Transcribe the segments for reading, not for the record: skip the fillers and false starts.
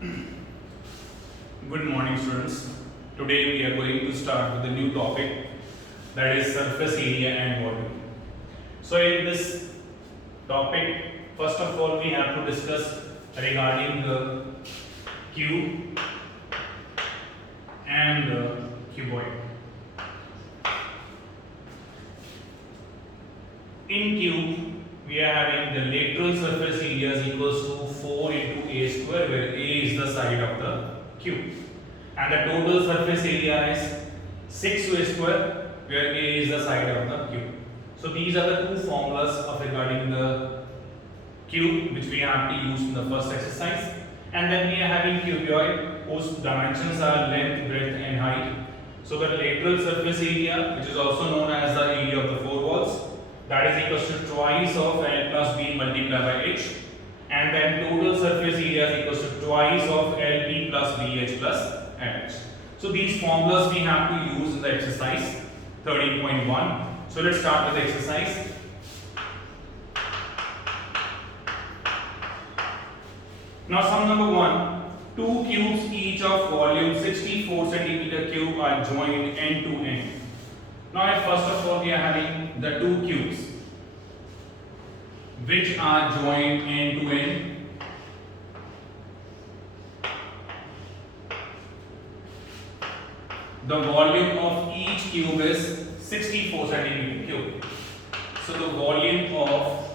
Good morning, students. Today we are going to start with a new topic, that is surface area and volume. So in this topic, first of all we have to discuss regarding the cube and the cuboid. In cube, we are having the lateral surface area is equals to 4 into a square, where a is the side of the cube, and the total surface area is 6a square, where a is the side of the cube. So these are the two formulas of regarding the cube which we have to use in the first exercise. And then we are having cuboid whose dimensions are length, breadth and height. So the lateral surface area, which is also known as the area of the four walls, that is equals to twice of L plus B multiplied by H, and then total surface area is equals to twice of LB plus BH plus NH. So these formulas we have to use in the exercise 13.1. So let's start with the exercise. Now sum number 1, two cubes each of volume 64 cm cube are joined end to end. Now first of all we are having the two cubes which are joined end to end. The volume of each cube is 64 centimeter cube. So the volume of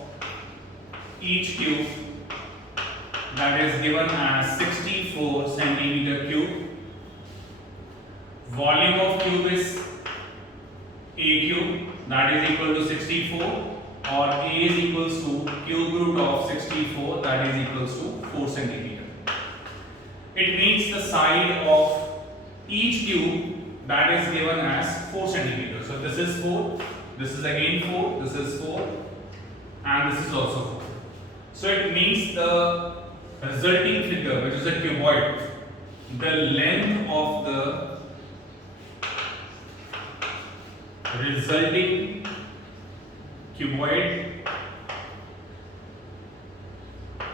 each cube, that is given as 64 centimeter cube. Volume of cube is a cube, that is equal to 64, or a is equals to cube root of 64, that is equals to 4 centimeter. It means the side of each cube, that is given as 4 centimeter. So this is 4, this is again 4, this is 4, and this is also 4. So it means the resulting figure, which is a cuboid, the length of the resulting cuboid,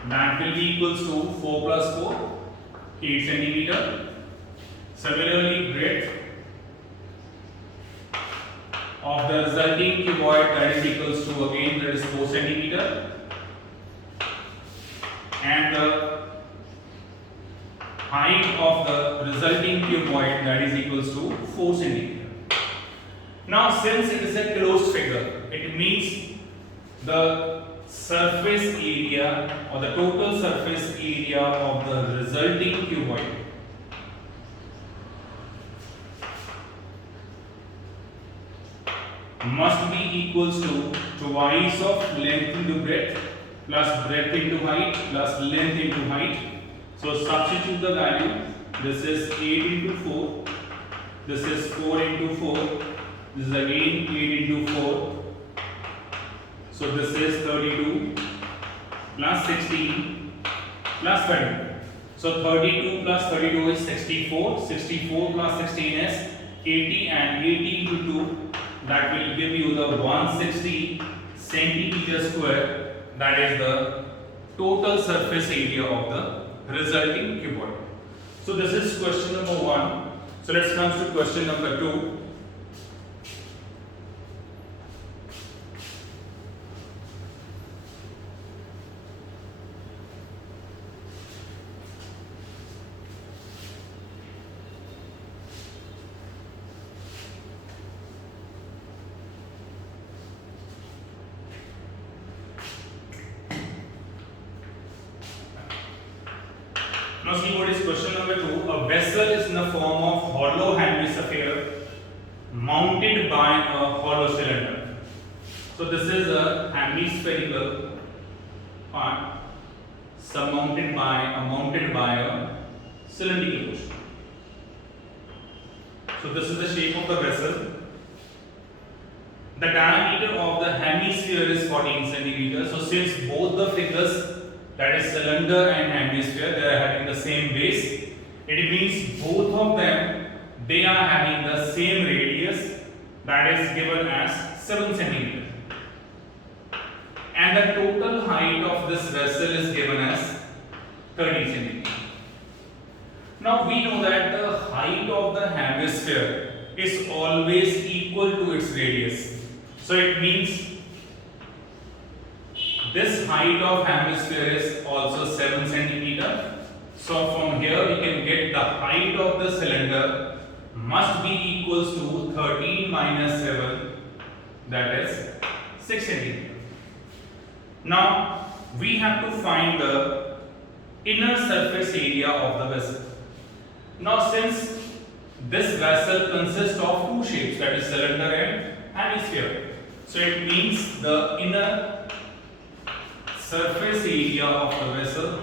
that will be equals to 4 plus 4, 8 centimeter. Similarly, breadth of the resulting cuboid, that is equals to again that is 4 centimeter, and the height of the resulting cuboid, that is equals to 4 centimeter. Now since it is a closed figure, it means the surface area or the total surface area of the resulting cuboid must be equals to twice of length into breadth plus breadth into height plus length into height. So substitute the value. This is 8 into 4, this is 4 into 4, this is again 8 into 4. So this is 32 plus 16 plus 32. So 32 plus 32 is 64. 64 plus 16 is 80, and 80 into 2, that will give you the 160 centimeter square. That is the total surface area of the resulting cuboid. So this is question number 1. So let's come to question number 2. Now see what is question number 2. A vessel is in the form of hollow hemisphere mounted by a hollow cylinder. So this is a hemispherical part mounted by a cylindrical portion. So this is the shape of the vessel. The diameter of the hemisphere is 14 centimeters. So since both the figures, that is cylinder and hemisphere, they are having the same base, it means both of them, they are having the same radius, that is given as 7 centimeter. And the total height of this vessel is given as 30 centimeter. Now we know that the height of the hemisphere is always equal to its radius. So it means this height of hemisphere is also 7 centimeter. So from here we can get the height of the cylinder must be equals to 13 minus 7, that is 6 centimeter. Now we have to find the inner surface area of the vessel. Now since this vessel consists of two shapes, that is cylinder and hemisphere, so it means the inner surface area of the vessel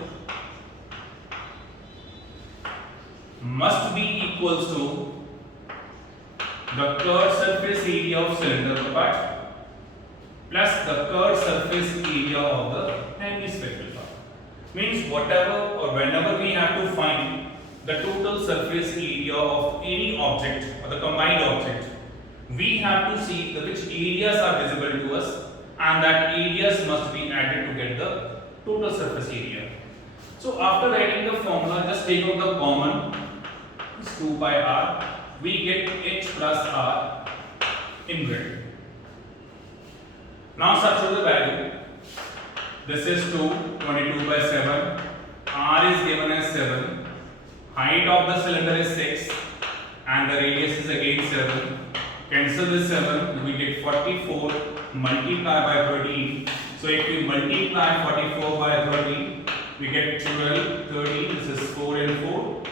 must be equals to the curved surface area of cylinder part plus the curved surface area of the hemispherical part. Means whatever or whenever we have to find the total surface area of any object or the combined object, we have to see which areas are visible to us, and that areas must be added to get the total surface area. So after writing the formula, just take out the common, is 2 pi r, we get h plus r in red. Now substitute the value. This is 2, 22 by 7, r is given as 7, height of the cylinder is 6 and the radius is again 7. Cancel this 7, we get 44, multiply by 13. So if we multiply 44 by 13, we get 12, 13, this is 4 and 4.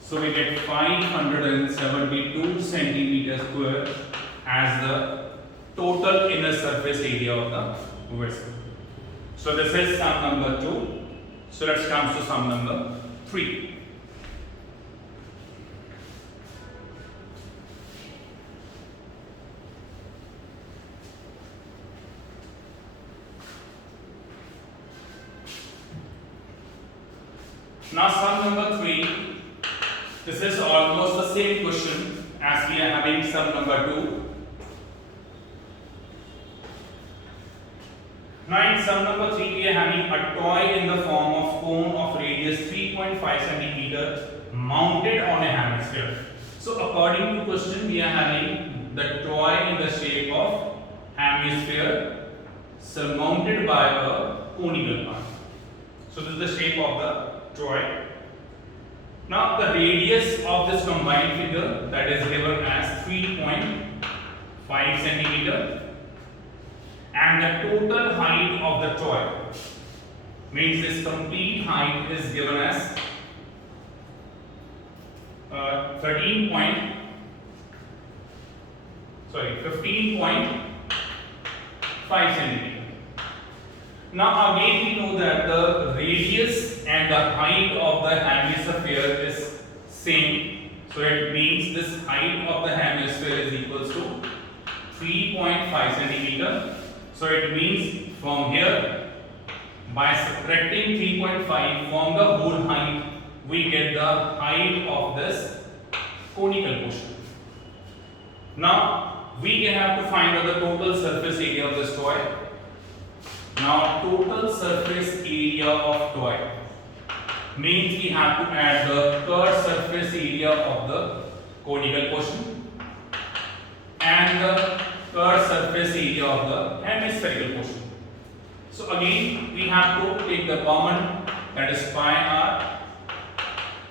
So we get 572 centimeters square as the total inner surface area of the vessel. So this is sum number 2. So let's come to sum number 3. Now sum number 3, this is almost the same question as we are having sum number 2. Now in sum number 3 we are having a toy in the form of cone of radius 3.5 cm mounted on a hemisphere. So according to question we are having the toy in the shape of hemisphere surmounted by a conical part. So this is the shape of the toy. Now the radius of this combined figure, that is given as 3.5 centimeter, and the total height of the toy, means this complete height is given as 15.5 centimeter. Now again we know that the radius and the height of the hemisphere is same. So it means this height of the hemisphere is equals to 3.5 centimeter. So it means from here, by subtracting 3.5 from the whole height, we get the height of this conical portion. Now we have to find out the total surface area of this toy. Now total surface area of toy means we have to add the curved surface area of the conical portion and the curved surface area of the hemispherical portion. So again we have to take the common, that is pi r.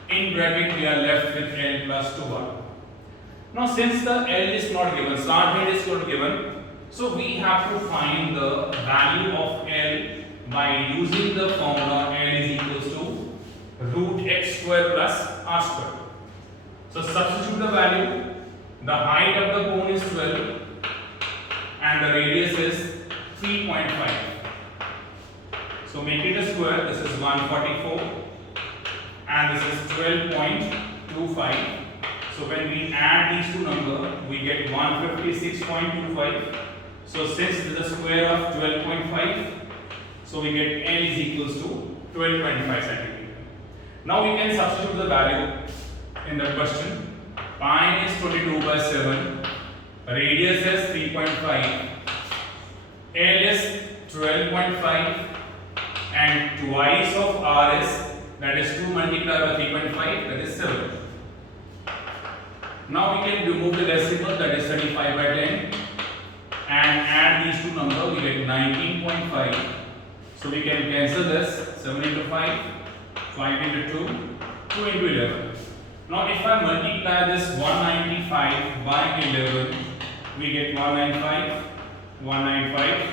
In bracket we are left with L plus 2r. Now since the L is not given, start height is not given, so we have to find the value of L by using the formula L is equals to root x square plus r square. So substitute the value. The height of the cone is 12 and the radius is 3.5. So make it a square. This is 144 and this is 12.25. So when we add these two numbers, we get 156.25. So since it is a square of 12.5, so we get L is equals to 12.5 centimeter. Now we can substitute the value in the question. Pi is 22 by 7, radius is 3.5, L is 12.5 and twice of R is that is 2 multiplied by 3.5, that is 7. Now we can remove the decimal, that is 35 by 10, and add these two numbers, we get 19.5. So we can cancel this, 7 into 5, 5 into 2, 2 into 11. Now if I multiply this 195 by 11, we get 195, 195,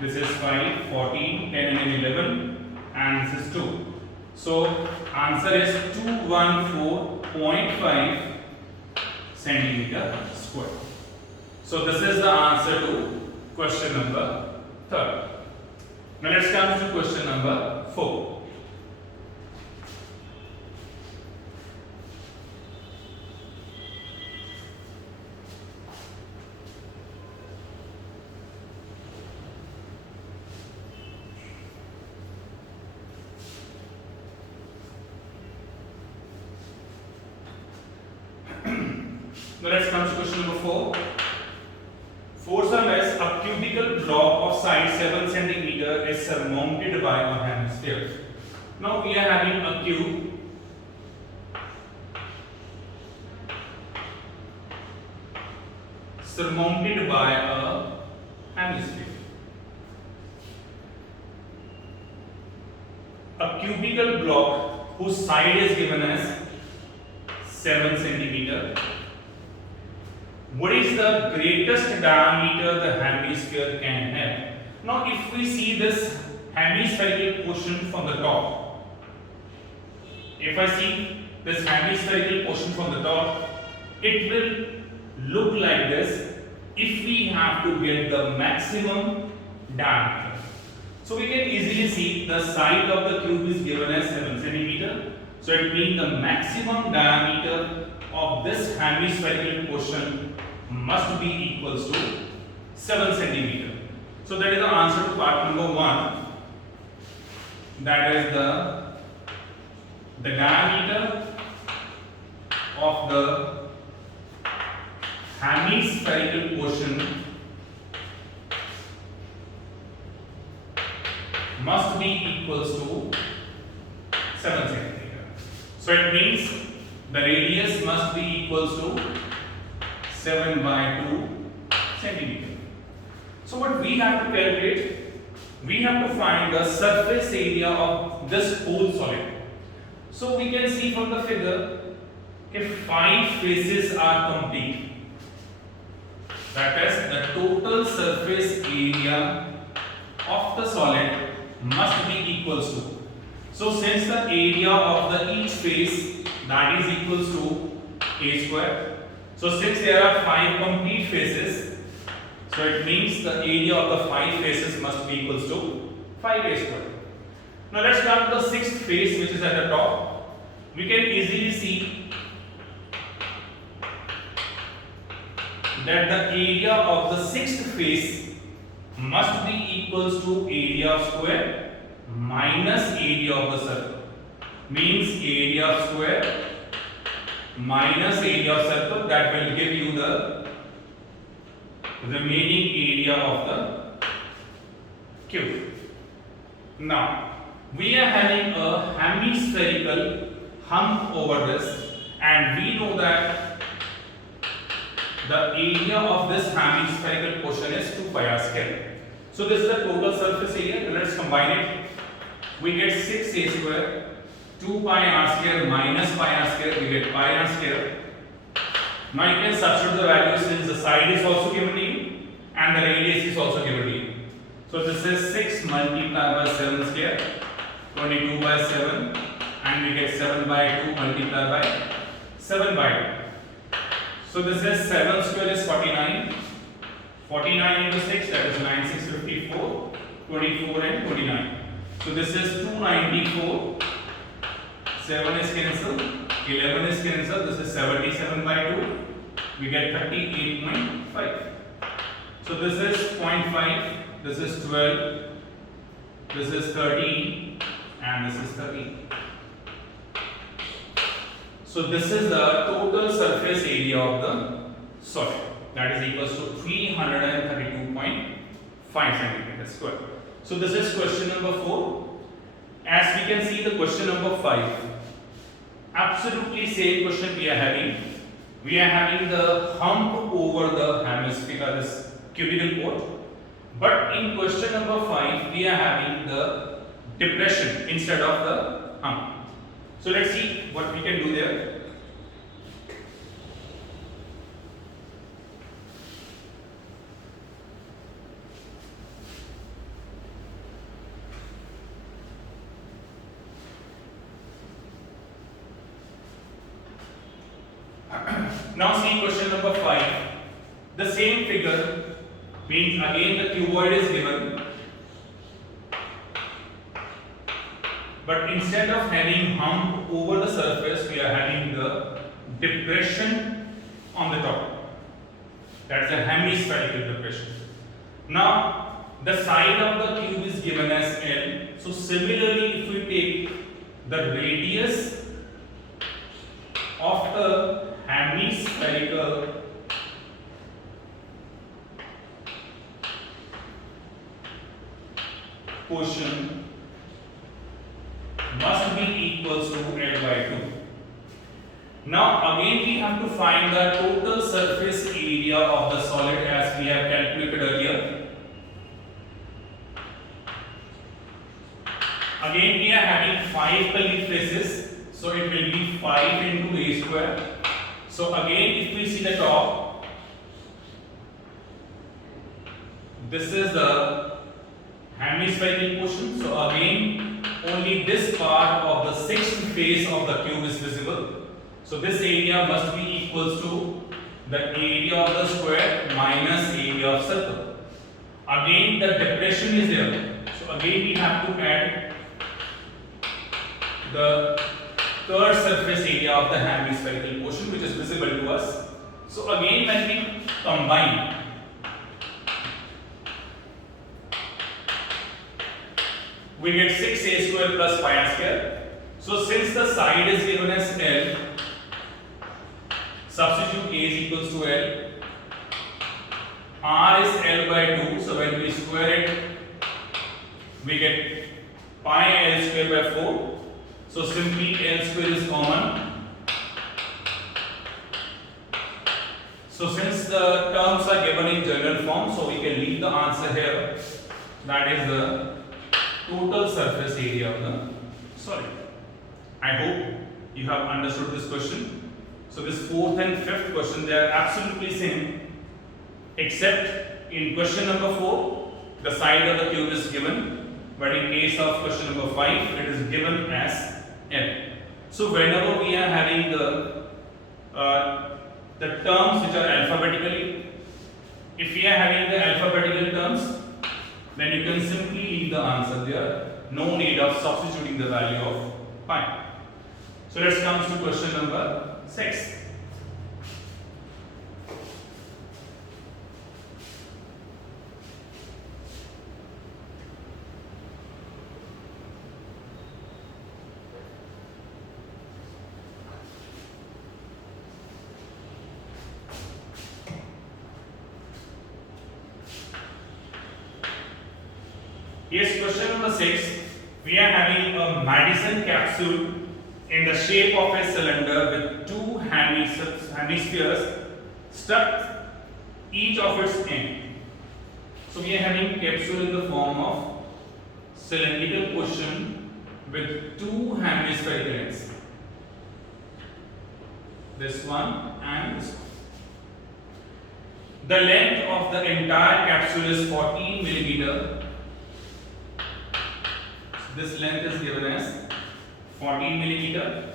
this is 5, 14, 10 and 11, and this is 2. So answer is 214.5 centimeter square. So this is the answer to question number 3. Now let's come to question number 4. Now let's come to question number 4. For some S, a cubical block of size 7 cm is surmounted by a hemisphere. Now we are having a cube surmounted by a hemisphere. A cubical block whose side is given as 7 cm. What is the greatest diameter the hemisphere can have? Now if we see this hemispherical portion from the top, if I see this hemispherical portion from the top, it will look like this if we have to get the maximum diameter. So we can easily see the side of the cube is given as 7 cm. So it means the maximum diameter of this hemispherical portion must be equals to 7 cm. So that is the answer to part number 1. That is the diameter of the hemispherical portion must be equals to 7 cm. So it means the radius must be equals to 7 by 2 centimeter. So what we have to calculate, we have to find the surface area of this whole solid. So we can see from the figure, if 5 faces are complete, that is the total surface area of the solid must be equals to. So since the area of the each face that is equals to a square. So since there are 5 complete faces, so it means the area of the 5 faces must be equals to 5a square. Now let's come to the 6th face, which is at the top. We can easily see that the area of the 6th face must be equals to area of square minus area of the circle. Means area of square minus area of circle, that will give you the remaining area of the cube. Now we are having a hemispherical hump over this, and we know that the area of this hemispherical portion is 2 pi r square. So this is the total surface area. Let's combine it. We get 6a square, 2 pi r square minus pi r square, we get pi r square. Now you can substitute the value since the side is also given to you and the radius is also given to you. So this is 6 multiplied by 7 square, 22 by 7, and we get 7 by 2 multiplied by 7 by 2. So this is 7 square is 49. 49 into 6, that is 9, 6, 54, 24 and 29. So this is 294. 7 is cancelled, 11 is cancelled, this is 77 by 2, we get 38.5. So this is 0.5, this is 12, this is 13, and this is 13. So this is the total surface area of the solid, that is equals to 332.5 centimeters square. So this is question number 4. as we can see the question number 5, absolutely same question we are having. We are having the hump over the hemisphere, this cubical port. But in question number 5, we are having the depression instead of the hump. So let's see what we can do there. Now see question number 5. The same figure means again the cuboid is given, but instead of having hump over the surface, we are having the depression on the top. That's a hemispherical depression. Now the side of the cube is given as L. So similarly, if we take the radius of the hemispherical portion must be equals to L by 2. Now again we have to find the total surface area of the solid as we have calculated earlier. Again we are having 5 curly faces, so it will be 5 into a square. So again if we see the top, this is the hemispherical portion. So again only this part of the sixth face of the cube is visible. So this area must be equals to the area of the square minus area of circle. Again the depression is there. So again we have to add the third surface area of the hemispherical portion which is visible to us. So again when we combine, we get 6a square plus 5 square. So since the side is given as L, substitute a is equals to L. R is L by 2. So when we square it, we get pi L square by 4. So simply L square is common. So since the terms are given in general form, so we can leave the answer here. That is the total surface area of the solid. I hope you have understood this question. So this fourth and fifth question, they are absolutely same, except in question number 4 the side of the cube is given, but in case of question number 5 it is given as L. So whenever we are having the terms which are alphabetically, if we are having the alphabetical terms, then you can simply leave the answer there. No need of substituting the value of pi. So let's come to question number 6. Yes, question number 6. We are having a medicine capsule in the shape of a cylinder with two hemispheres stuck each of its end. So we are having capsule in the form of cylindrical portion with two hemispherical ends. This one and this one. The length of the entire capsule is 14 millimeter. This length is given as 14 millimeter,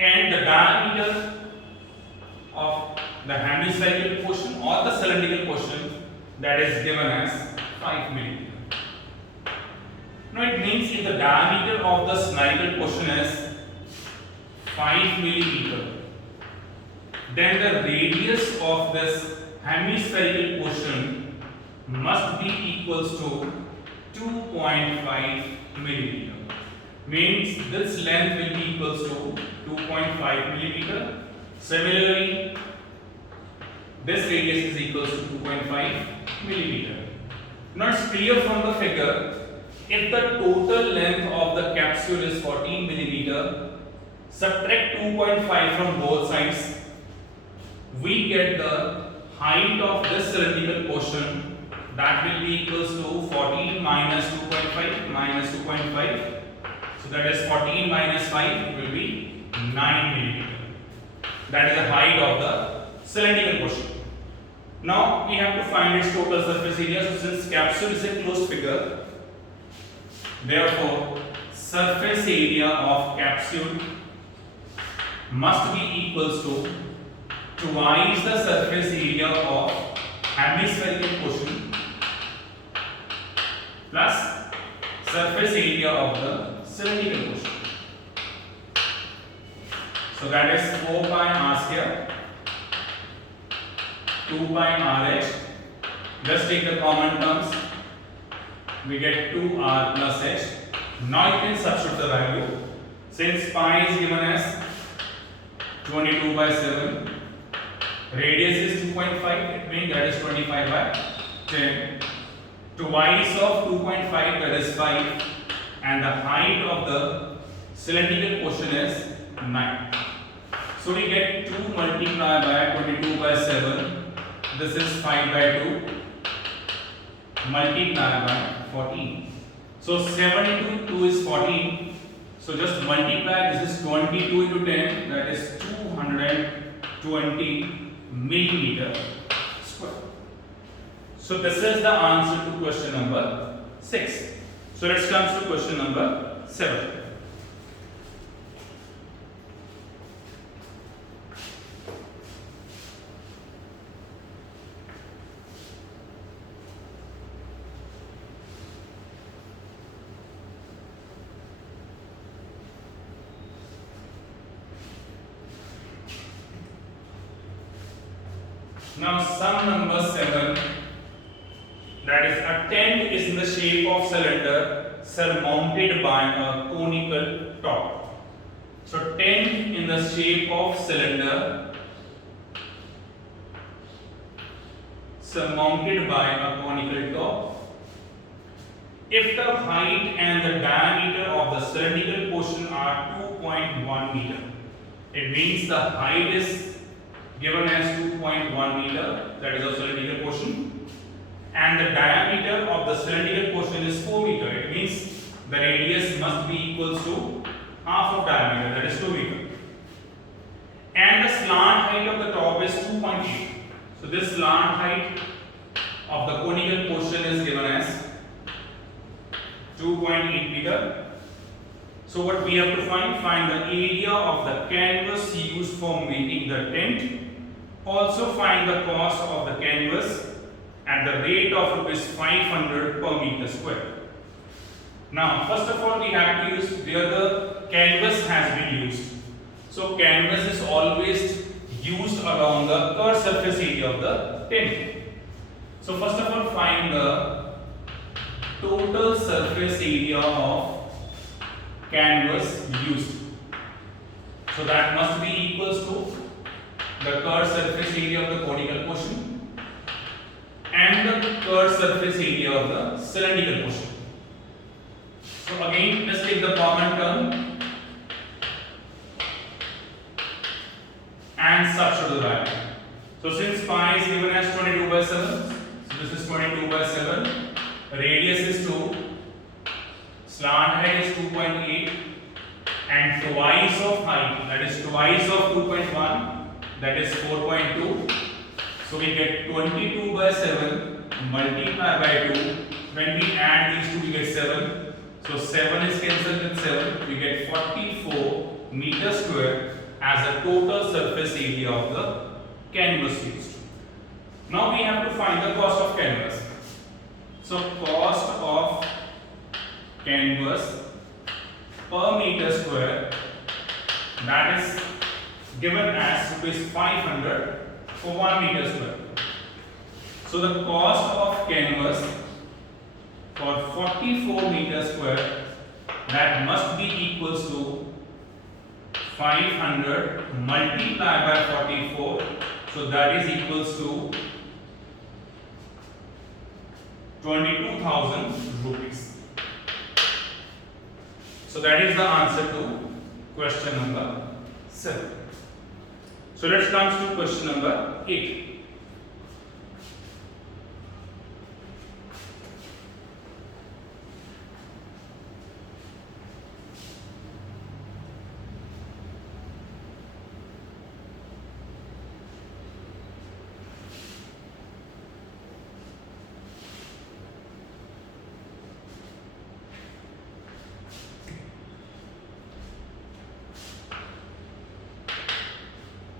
and the diameter of the hemispherical portion or the cylindrical portion, that is given as 5 millimeter. Now it means if the diameter of the spherical portion is 5 millimeter, then the radius of this hemispherical portion must be equals to 2.5 millimeter. Means this length will be equals to 2.5 millimeter. Similarly, this radius is equals to 2.5 millimeter. Now it's clear from the figure, if the total length of the capsule is 14 millimeter, subtract 2.5 from both sides, we get the height of this cylindrical portion, that will be equals to 14 minus 2.5 minus 2.5. So that is 14 minus 5 will be 9 millimeter. That is the height of the cylindrical portion. Now we have to find its total surface area. So since capsule is a closed figure, therefore surface area of capsule must be equals to twice the surface area of hemispherical portion plus surface area of the cylindrical portion. So that is 4 pi r square, 2 pi rh. Just take the common terms. We get 2r plus h. Now you can substitute the value. Since pi is given as 22 by 7, radius is 2.5, it means that is 25 by 10. Twice of 2.5, that is 5, and the height of the cylindrical portion is 9. So we get 2 multiplied by 22 by 7, this is 5 by 2, multiplied by 14. So 7 into 2 is 14. So just multiply, this is 22 into 10, that is 220 millimeter square. So this is the answer to question number 6. So let's come to question number 7. Now sum number 7, that is a tent is in the shape of cylinder surmounted by a conical top. So tent in the shape of cylinder surmounted by a conical top. If the height and the diameter of the cylindrical portion are 2.1 meter, it means the height is given as 2.1 meter, that is the cylindrical portion, and the diameter of the cylindrical portion is 4 meter. It means the radius must be equals to half of diameter, that is 2 meter, and the slant height of the top is 2.8. So this slant height of the conical portion is given as 2.8 meter. So what we have to find the area of the canvas used for making the tent. Also find the cost of the canvas at the rate of rupees 500 per meter square. Now first of all we have to use where the canvas has been used. So canvas is always used along the curved surface area of the tent. So first of all find the total surface area of canvas used. So that must be equals to the curved surface area of the conical portion and the curved surface area of the cylindrical portion. So again, let's take the common term and substitute the value. So since pi is given as 22 by 7, so this is 22 by 7, radius is 2, slant height is 2.8, and twice of height, that is twice of 2.1, that is 4.2. So we get 22 by 7 multiplied by 2. When we add these two, we get 7. So 7 is cancelled with 7. We get 44 meter square as a total surface area of the canvas used. Now we have to find the cost of canvas. So cost of canvas per meter square, that is given as rupees 500 for 1 meter square. So the cost of canvas for 44 meter square, that must be equals to 500 multiplied by 44. So that is equals to 22,000 rupees. So that is the answer to question number 7. So let's come to question number 8.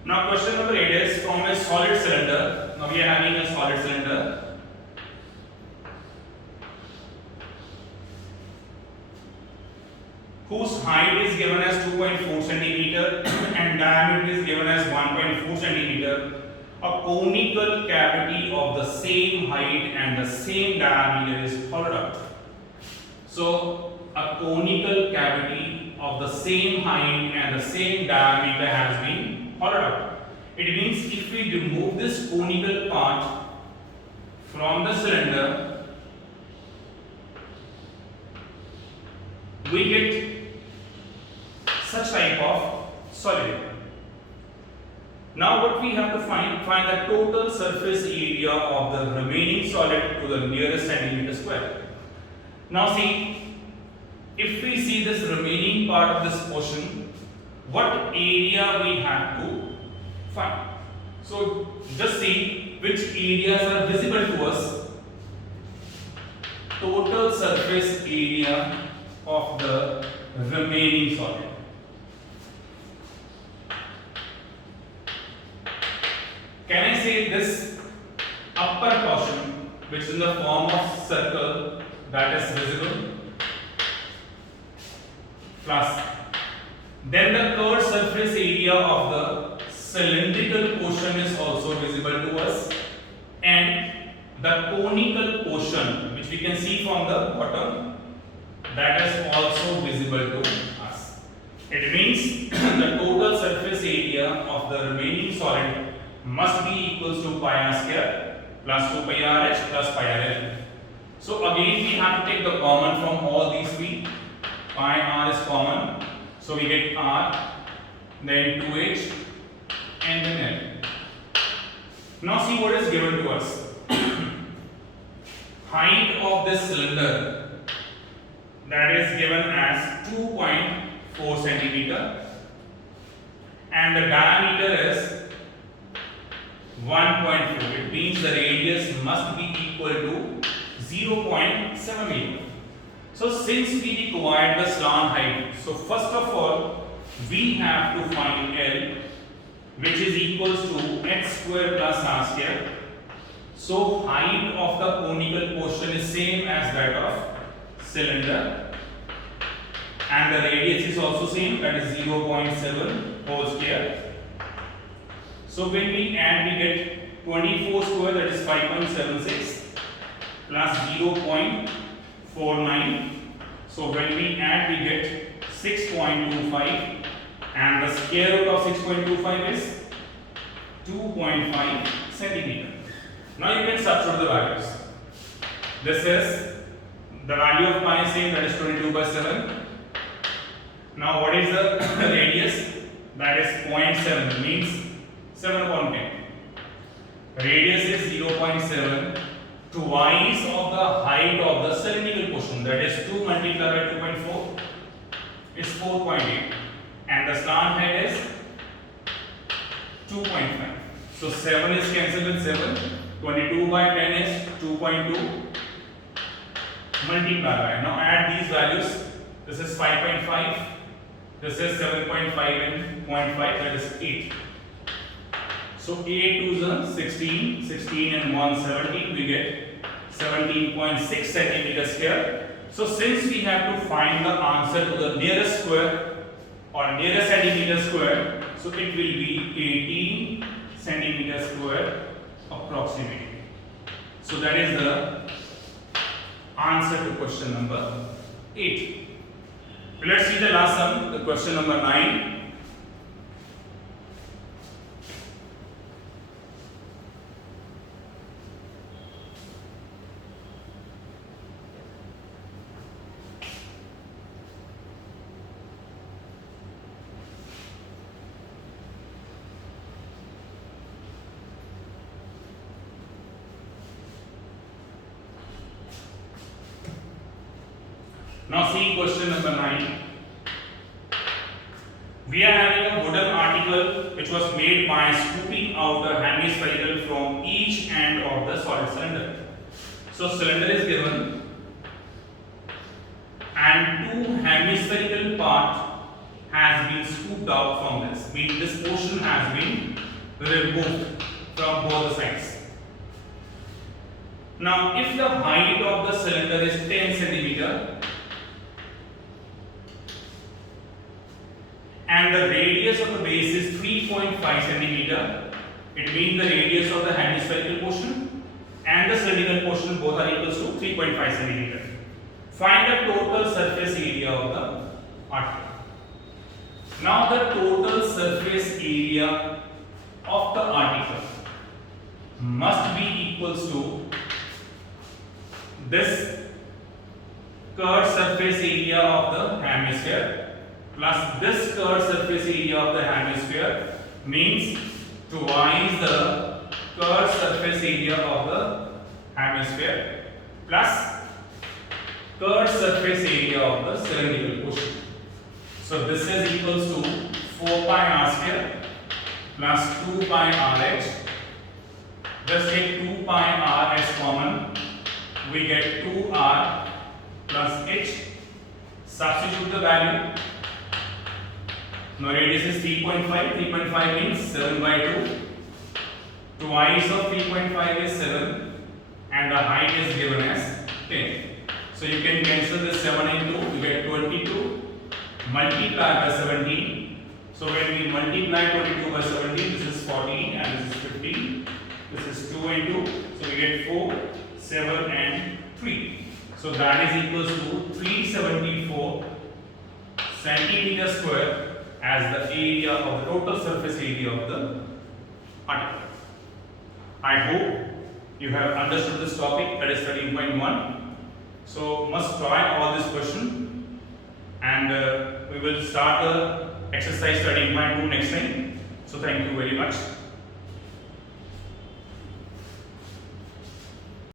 Now question number 8 is from a solid cylinder. Now we are having a solid cylinder. Whose height is given as 2.4 centimeter and diameter is given as 1.4 centimeter. A conical cavity of the same height and the same diameter is hollowed out. So a conical cavity of the same height and the same diameter has been hollowed out. It means if we remove this conical part from the cylinder, we get such type of solid. Now what we have to find the total surface area of the remaining solid to the nearest centimeter square. Now see, if we see this remaining part of this portion, what area we have to find. So just see which areas are visible to us. Total surface area of the remaining solid. Can I say this upper portion, which is in the form of circle, that is visible, plus then the curved surface area of the cylindrical portion is also visible to us, and the conical portion, which we can see from the bottom, that is also visible to us. It means the total surface area of the remaining solid must be equals to pi r square plus 2 pi r h plus pi r l. So again we have to take the common from all these three. Pi r is common, so we get r, then 2h, and then l. Now see what is given to us. Height of this cylinder, that is given as 2.4 centimeter, and the diameter is 1.4. It means the radius must be equal to 0.7 meter. So since we require the slant height, so first of all we have to find L, which is equals to h square plus r square. So height of the conical portion is same as that of cylinder, and the radius is also same, that is 0.7 whole square. So when we add, we get 24 square, that is 5.76 plus 0.49. So when we add, we get 6.25, and the square root of 6.25 is 2.5 centimeter. Now you can substitute the values. This is the value of pi is same, that is 22/7. Now what is the radius? That is 0.7, means 7 upon 10. Radius is 0.7, twice of the height of the cylindrical portion, that is 2 multiplied by 2.4 is 4.8, and the slant height is 2.5. So 7 is cancelled with 7. 22 by 10 is 2.2 multiplied by. Now add these values. This is 5.5. This is 7.5 and 0.5, that is 8. So 8 to the 16, 16 and 1, 17, we get 17.6 centimeters square. So since we have to find the answer to the nearest square or nearest centimeter square, so it will be 18 centimeters square approximately. So that is the answer to question number 8. Let's see the last sum, the question number 9. question number 9. We are having a wooden article which was made by scooping out the hemispherical from each end of the solid cylinder. So cylinder is given and two hemispherical part has been scooped out from this. Meaning this portion has been removed from both the sides. Now if the height of the cylinder is 10 centimeter and the radius of the base is 3.5 centimeter, it means the radius of the hemispherical portion and the cylindrical portion both are equal to 3.5 centimeter. Find the total surface area of the article. Now the total surface area of the article must be equals to this curved surface area of the hemisphere plus this curved surface area of the hemisphere, means twice the curved surface area of the hemisphere plus curved surface area of the cylindrical portion. So this is equals to 4 pi r square plus 2 pi rh. Just take 2 pi r as common. We get 2r plus h. Substitute the value. Now radius is 3.5. 3.5 means 7 by 2. Twice of 3.5 is 7 and the height is given as 10. So you can cancel this 7 and 2, you get 22. Multiply by 17. So when we multiply 22 by 17, this is 14 and this is 15. This is 2 and 2. So we get 4, 7 and 3. So that is equals to 374 centimeter square as the area of the total surface area of the article. I hope you have understood this topic, that is 13.1. So must try all this question and we will start the exercise 13.2 next time. So thank you very much.